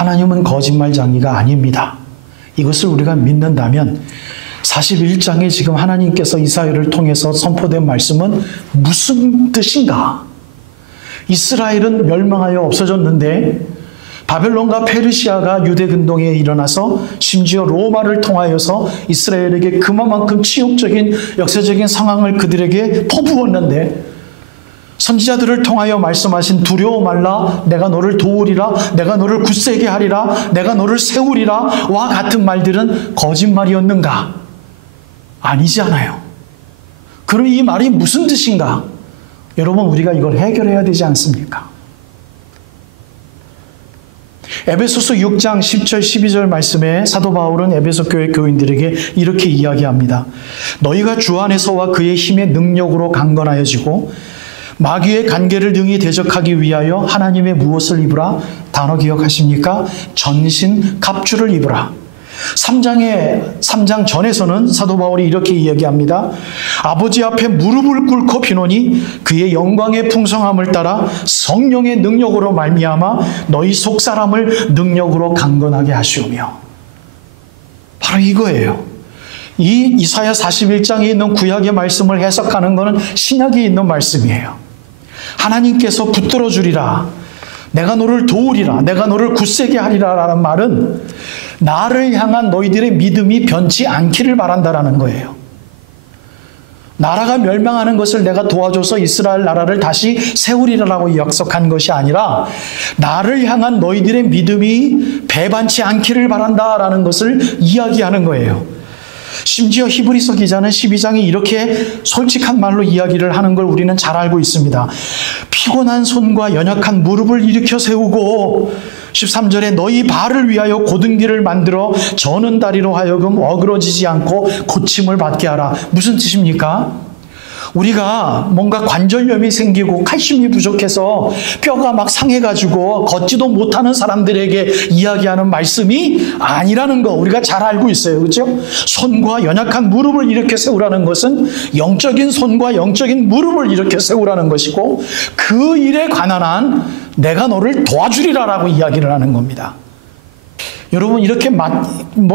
하나님은 거짓말장이가 아닙니다. 이것을 우리가 믿는다면 41장에 지금 하나님께서 이사야를 통해서 선포된 말씀은 무슨 뜻인가? 이스라엘은 멸망하여 없어졌는데 바벨론과 페르시아가 유대 근동에 일어나서 심지어 로마를 통하여서 이스라엘에게 그만큼 치욕적인 역사적인 상황을 그들에게 퍼부었는데 선지자들을 통하여 말씀하신 두려워 말라, 내가 너를 도우리라, 내가 너를 굳세게 하리라, 내가 너를 세우리라 와 같은 말들은 거짓말이었는가? 아니지 않아요. 그럼 이 말이 무슨 뜻인가? 여러분, 우리가 이걸 해결해야 되지 않습니까? 에베소서 6장 10절 12절 말씀에 사도 바울은 에베소 교회 교인들에게 이렇게 이야기합니다. 너희가 주 안에서와 그의 힘의 능력으로 강건하여지고 마귀의 간계를 능히 대적하기 위하여 하나님의 무엇을 입으라? 단어 기억하십니까? 전신 갑주를 입으라. 3장 전에서는 사도 바울이 이렇게 이야기합니다. 아버지 앞에 무릎을 꿇고 비노니 그의 영광의 풍성함을 따라 성령의 능력으로 말미암아 너희 속사람을 능력으로 강건하게 하시오며. 바로 이거예요. 이 이사야 41장에 있는 구약의 말씀을 해석하는 것은 신약에 있는 말씀이에요. 하나님께서 붙들어 주리라, 내가 너를 도우리라, 내가 너를 굳세게 하리라 라는 말은 나를 향한 너희들의 믿음이 변치 않기를 바란다라는 거예요. 나라가 멸망하는 것을 내가 도와줘서 이스라엘 나라를 다시 세우리라라고 약속한 것이 아니라 나를 향한 너희들의 믿음이 배반치 않기를 바란다라는 것을 이야기하는 거예요. 심지어 히브리서 기자는 12장에 이렇게 솔직한 말로 이야기를 하는 걸 우리는 잘 알고 있습니다. 피곤한 손과 연약한 무릎을 일으켜 세우고 13절에 너희 발을 위하여 곧은 길을 만들어 저는 다리로 하여금 어그러지지 않고 고침을 받게 하라. 무슨 뜻입니까? 우리가 뭔가 관절염이 생기고 칼슘이 부족해서 뼈가 막 상해가지고 걷지도 못하는 사람들에게 이야기하는 말씀이 아니라는 거 우리가 잘 알고 있어요. 그렇죠? 손과 연약한 무릎을 이렇게 세우라는 것은 영적인 손과 영적인 무릎을 이렇게 세우라는 것이고 그 일에 관한 한 내가 너를 도와주리라라고 이야기를 하는 겁니다. 여러분, 이렇게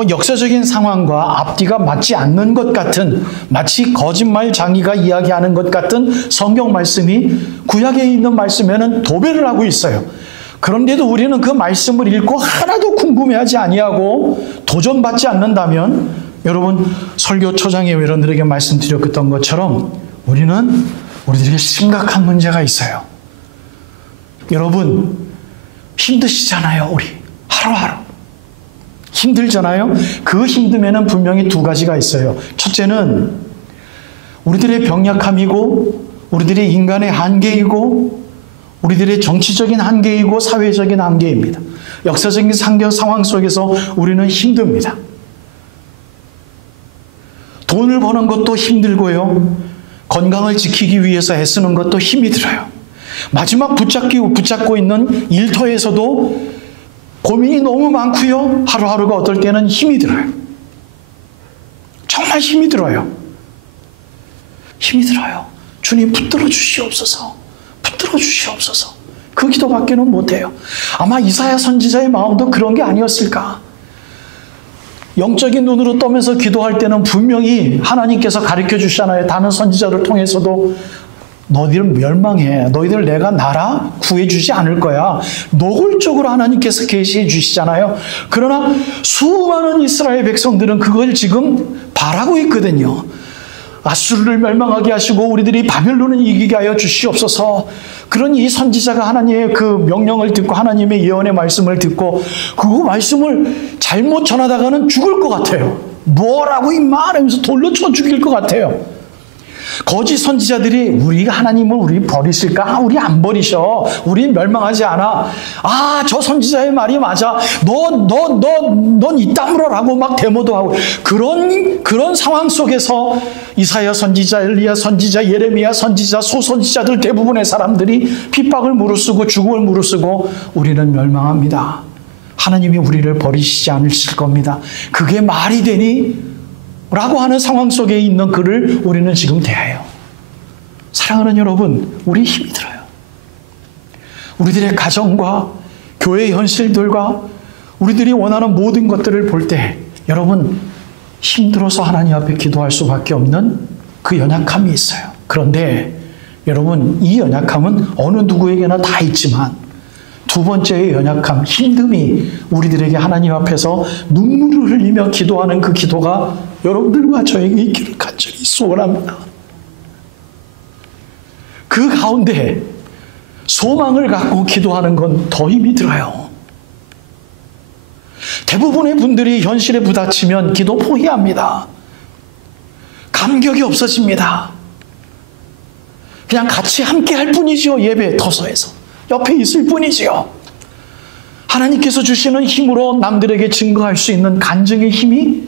역사적인 상황과 앞뒤가 맞지 않는 것 같은, 마치 거짓말 장이가 이야기하는 것 같은 성경 말씀이 구약에 있는 말씀에는 도배를 하고 있어요. 그런데도 우리는 그 말씀을 읽고 하나도 궁금해하지 아니하고 도전받지 않는다면, 여러분, 설교 초장에 여러분들에게 말씀드렸던 것처럼 우리들에게 심각한 문제가 있어요. 여러분, 힘드시잖아요. 우리 하루하루 힘들잖아요. 그 힘듦에는 분명히 두 가지가 있어요. 첫째는 우리들의 병약함이고 우리들의 인간의 한계이고 우리들의 정치적인 한계이고 사회적인 한계입니다. 역사적인 상황 속에서 우리는 힘듭니다. 돈을 버는 것도 힘들고요. 건강을 지키기 위해서 애쓰는 것도 힘이 들어요. 마지막 붙잡고 있는 일터에서도 고민이 너무 많고요. 하루하루가 어떨 때는 힘이 들어요. 정말 힘이 들어요. 힘이 들어요. 주님 붙들어 주시옵소서. 붙들어 주시옵소서. 그 기도밖에는 못해요. 아마 이사야 선지자의 마음도 그런 게 아니었을까. 영적인 눈으로 떠면서 기도할 때는 분명히 하나님께서 가르쳐 주시잖아요. 다른 선지자를 통해서도 너희들 멸망해. 너희들 내가 나라 구해주지 않을 거야. 노골적으로 하나님께서 계시해 주시잖아요. 그러나 수많은 이스라엘 백성들은 그걸 지금 바라고 있거든요. 아수르를 멸망하게 하시고 우리들이 바벨론을 이기게 하여 주시옵소서. 그러니 이 선지자가 하나님의 그 명령을 듣고 하나님의 예언의 말씀을 듣고 그 말씀을 잘못 전하다가는 죽을 것 같아요. 뭐라고 임마 하면서 돌로 쳐 죽일 것 같아요. 거짓 선지자들이 우리가 하나님을 우리 버리실까? 우리 안 버리셔. 우리 멸망하지 않아. 아, 저 선지자의 말이 맞아. 넌 이따물어라고 막 데모도 하고. 그런 상황 속에서 이사야 선지자, 엘리야 선지자, 예레미야 선지자, 소선지자들 대부분의 사람들이 핍박을 무릅쓰고 죽음을 무릅쓰고 우리는 멸망합니다. 하나님이 우리를 버리시지 않으실 겁니다. 그게 말이 되니? 라고 하는 상황 속에 있는 그를 우리는 지금 대해요. 사랑하는 여러분, 우리 힘이 들어요. 우리들의 가정과 교회 현실들과 우리들이 원하는 모든 것들을 볼 때 여러분 힘들어서 하나님 앞에 기도할 수밖에 없는 그 연약함이 있어요. 그런데 여러분 이 연약함은 어느 누구에게나 다 있지만 두 번째의 연약함, 힘듦이 우리들에게 하나님 앞에서 눈물을 흘리며 기도하는 그 기도가 여러분들과 저에게 있기를 간절히 소원합니다. 그 가운데 소망을 갖고 기도하는 건 더 힘이 들어요. 대부분의 분들이 현실에 부딪히면 기도 포기합니다. 감격이 없어집니다. 그냥 같이 함께 할 뿐이지요. 예배 터서에서 옆에 있을 뿐이지요. 하나님께서 주시는 힘으로 남들에게 증거할 수 있는 간증의 힘이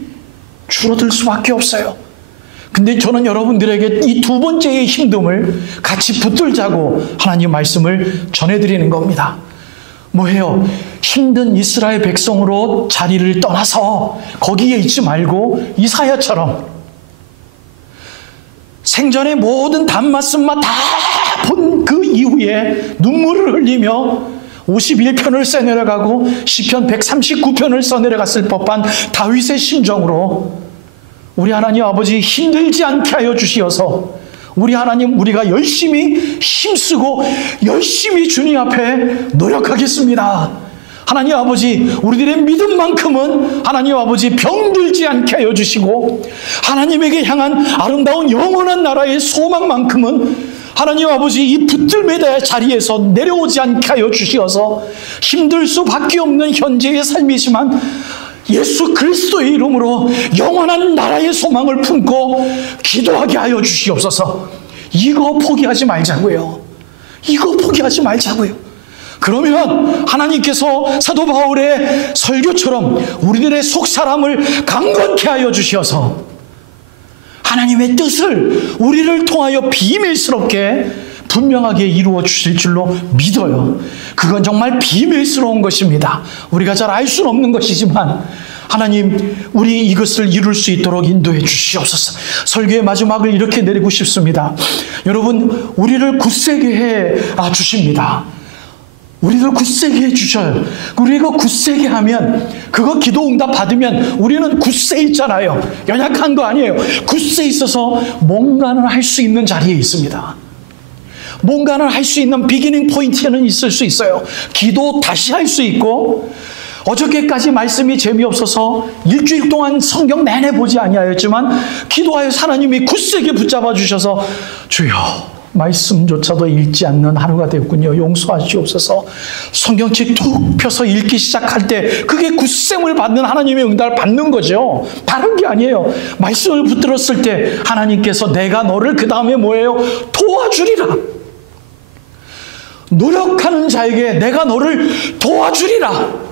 줄어들 수밖에 없어요. 근데 저는 여러분들에게 이 두 번째의 힘듦을 같이 붙들자고 하나님 말씀을 전해드리는 겁니다. 뭐예요? 힘든 이스라엘 백성으로 자리를 떠나서 거기에 있지 말고 이사야처럼 생전의 모든 단말씀만 다 본 그 이후에 눈물을 흘리며 51편을 써내려가고 시편 139편을 써내려갔을 법한 다윗의 심정으로 우리 하나님 아버지 힘들지 않게 하여 주시어서 우리 하나님 우리가 열심히 힘쓰고 열심히 주님 앞에 노력하겠습니다. 하나님 아버지 우리들의 믿음만큼은 하나님 아버지 병들지 않게 하여 주시고 하나님에게 향한 아름다운 영원한 나라의 소망만큼은 하나님 아버지 이 붙들매의 자리에서 내려오지 않게 하여 주시어서 힘들 수밖에 없는 현재의 삶이지만 예수 그리스도의 이름으로 영원한 나라의 소망을 품고 기도하게 하여 주시옵소서. 이거 포기하지 말자고요. 이거 포기하지 말자고요. 그러면 하나님께서 사도 바울의 설교처럼 우리들의 속사람을 강건케 하여 주셔서 하나님의 뜻을 우리를 통하여 비밀스럽게 분명하게 이루어 주실 줄로 믿어요. 그건 정말 비밀스러운 것입니다. 우리가 잘 알 수는 없는 것이지만 하나님 우리 이것을 이룰 수 있도록 인도해 주시옵소서. 설교의 마지막을 이렇게 내리고 싶습니다. 여러분 우리를 굳세게 해 주십니다. 우리를 굳세게 해주셔요. 우리가 굳세게 하면 그거 기도 응답 받으면 우리는 굳세 있잖아요. 연약한 거 아니에요. 굳세 있어서 뭔가는 할 수 있는 자리에 있습니다. 뭔가는 할 수 있는 비기닝 포인트는 있을 수 있어요. 기도 다시 할 수 있고 어저께까지 말씀이 재미없어서 일주일 동안 성경 내내 보지 아니하였지만 기도하여 하나님이 굳세게 붙잡아 주셔서 주여 말씀조차도 읽지 않는 하루가 됐군요. 용서하시옵소서. 성경책 툭 펴서 읽기 시작할 때 그게 굳셈을 받는 하나님의 응답을 받는 거죠. 다른 게 아니에요. 말씀을 붙들었을 때 하나님께서 내가 너를 그 다음에 뭐예요? 도와주리라. 노력하는 자에게 내가 너를 도와주리라.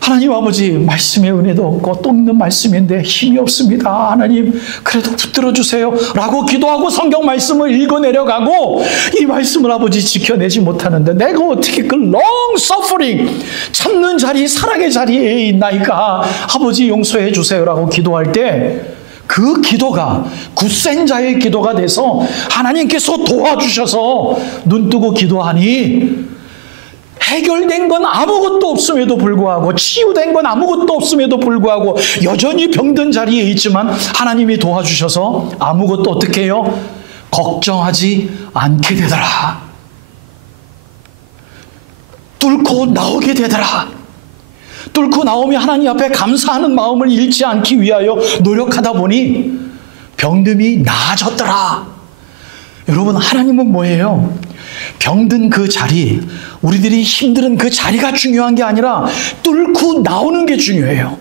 하나님 아버지 말씀의 은혜도 없고 또 있는 말씀인데 힘이 없습니다. 하나님 그래도 붙들어 주세요 라고 기도하고 성경 말씀을 읽어 내려가고 이 말씀을 아버지 지켜내지 못하는데 내가 어떻게 그 long suffering 참는 자리 사랑의 자리에 있나이까 아버지 용서해 주세요 라고 기도할 때 그 기도가 굳센 자의 기도가 돼서 하나님께서 도와주셔서 눈뜨고 기도하니 해결된 건 아무것도 없음에도 불구하고 치유된 건 아무것도 없음에도 불구하고 여전히 병든 자리에 있지만 하나님이 도와주셔서 아무것도 어떻게 해요? 걱정하지 않게 되더라. 뚫고 나오게 되더라. 뚫고 나오면 하나님 앞에 감사하는 마음을 잃지 않기 위하여 노력하다 보니 병듦이 나아졌더라. 여러분 하나님은 뭐예요? 병든 그 자리, 우리들이 힘든 그 자리가 중요한 게 아니라 뚫고 나오는 게 중요해요.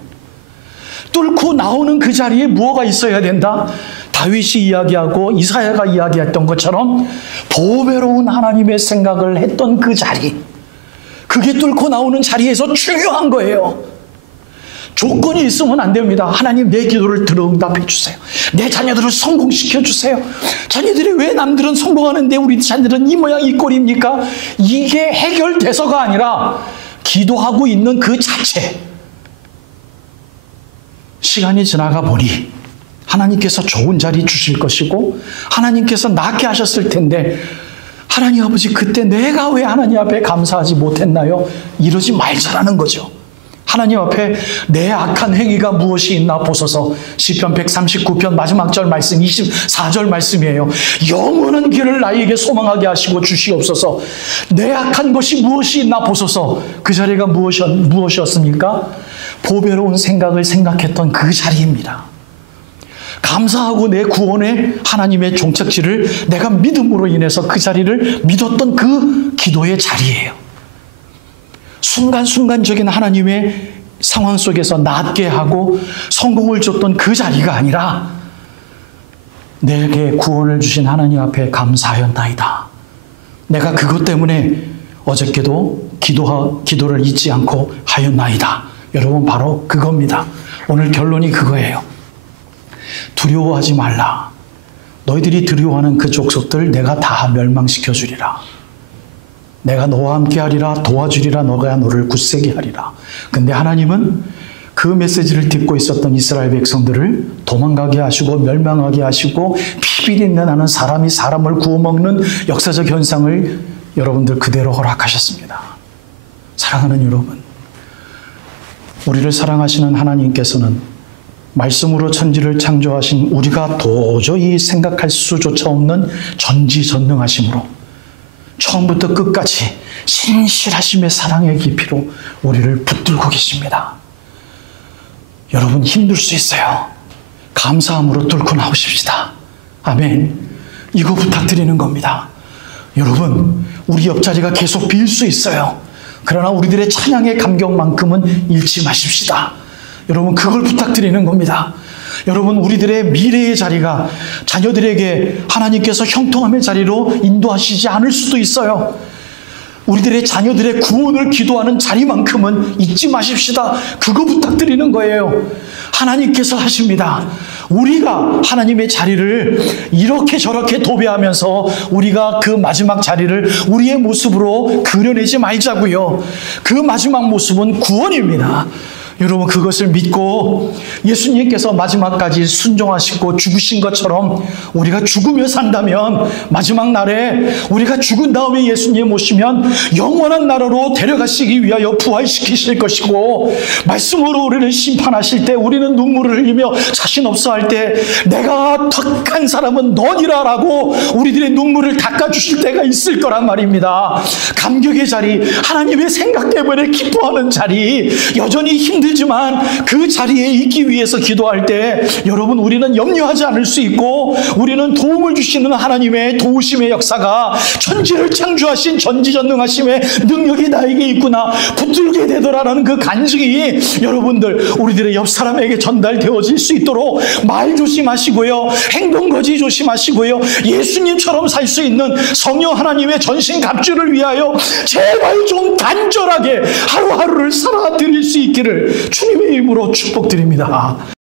뚫고 나오는 그 자리에 무엇가 있어야 된다? 다윗이 이야기하고 이사야가 이야기했던 것처럼 보배로운 하나님의 생각을 했던 그 자리, 그게 뚫고 나오는 자리에서 중요한 거예요. 조건이 있으면 안 됩니다. 하나님 내 기도를 들어 응답해 주세요. 내 자녀들을 성공시켜 주세요. 자녀들이 왜 남들은 성공하는데 우리 자녀들은 이 모양 이 꼴입니까? 이게 해결돼서가 아니라 기도하고 있는 그 자체. 시간이 지나가 보니 하나님께서 좋은 자리 주실 것이고 하나님께서 낫게 하셨을 텐데 하나님 아버지 그때 내가 왜 하나님 앞에 감사하지 못했나요? 이러지 말자라는 거죠. 하나님 앞에 내 악한 행위가 무엇이 있나 보소서. 시편 139편 마지막 절 말씀 24절 말씀이에요. 영원한 길을 나에게 소망하게 하시고 주시옵소서. 내 악한 것이 무엇이 있나 보소서. 그 자리가 무엇이었습니까? 보배로운 생각을 생각했던 그 자리입니다. 감사하고 내 구원의 하나님의 종착지를 내가 믿음으로 인해서 그 자리를 믿었던 그 기도의 자리예요. 순간순간적인 하나님의 상황 속에서 낫게 하고 성공을 줬던 그 자리가 아니라 내게 구원을 주신 하나님 앞에 감사하였나이다. 내가 그것 때문에 어저께도 기도를 잊지 않고 하였나이다. 여러분, 바로 그겁니다. 오늘 결론이 그거예요. 두려워하지 말라. 너희들이 두려워하는 그 족속들 내가 다 멸망시켜 주리라. 내가 너와 함께 하리라. 도와주리라. 너가 너를 굳세게 하리라. 근데 하나님은 그 메시지를 듣고 있었던 이스라엘 백성들을 도망가게 하시고 멸망하게 하시고 피비린내 나는 사람이 사람을 구워먹는 역사적 현상을 여러분들 그대로 허락하셨습니다. 사랑하는 여러분, 우리를 사랑하시는 하나님께서는 말씀으로 천지를 창조하신 우리가 도저히 생각할 수조차 없는 전지전능하심으로 처음부터 끝까지 신실하심의 사랑의 깊이로 우리를 붙들고 계십니다. 여러분, 힘들 수 있어요. 감사함으로 뚫고 나오십시다. 아멘. 이거 부탁드리는 겁니다. 여러분, 우리 옆자리가 계속 비일 수 있어요. 그러나 우리들의 찬양의 감격만큼은 잃지 마십시다. 여러분, 그걸 부탁드리는 겁니다. 여러분, 우리들의 미래의 자리가 자녀들에게 하나님께서 형통함의 자리로 인도하시지 않을 수도 있어요. 우리들의 자녀들의 구원을 기도하는 자리만큼은 잊지 마십시다. 그거 부탁드리는 거예요. 하나님께서 하십니다. 우리가 하나님의 자리를 이렇게 저렇게 도배하면서 우리가 그 마지막 자리를 우리의 모습으로 그려내지 말자고요. 그 마지막 모습은 구원입니다. 여러분, 그것을 믿고 예수님께서 마지막까지 순종하시고 죽으신 것처럼 우리가 죽으며 산다면 마지막 날에 우리가 죽은 다음에 예수님 모시면 영원한 나라로 데려가시기 위하여 부활시키실 것이고, 말씀으로 우리를 심판하실 때 우리는 눈물을 흘리며 자신 없어 할 때 내가 택한 사람은 너니라 라고 우리들의 눈물을 닦아주실 때가 있을 거란 말입니다. 감격의 자리, 하나님의 생각 때문에 기뻐하는 자리, 여전히 힘들지만 그 자리에 있기 위해서 기도할 때 여러분, 우리는 염려하지 않을 수 있고, 우리는 도움을 주시는 하나님의 도우심의 역사가 천지를 창조하신 전지전능하심의 능력이 나에게 있구나 붙들게 되더라라는 그 간증이 여러분들 우리들의 옆 사람에게 전달되어질 수 있도록 말 조심하시고요, 행동 거지 조심하시고요, 예수님처럼 살 수 있는 성령 하나님의 전신갑주를 위하여 제발 좀 간절하게 하루하루를 살아드릴 수 있기를 주님의 이름으로 축복드립니다.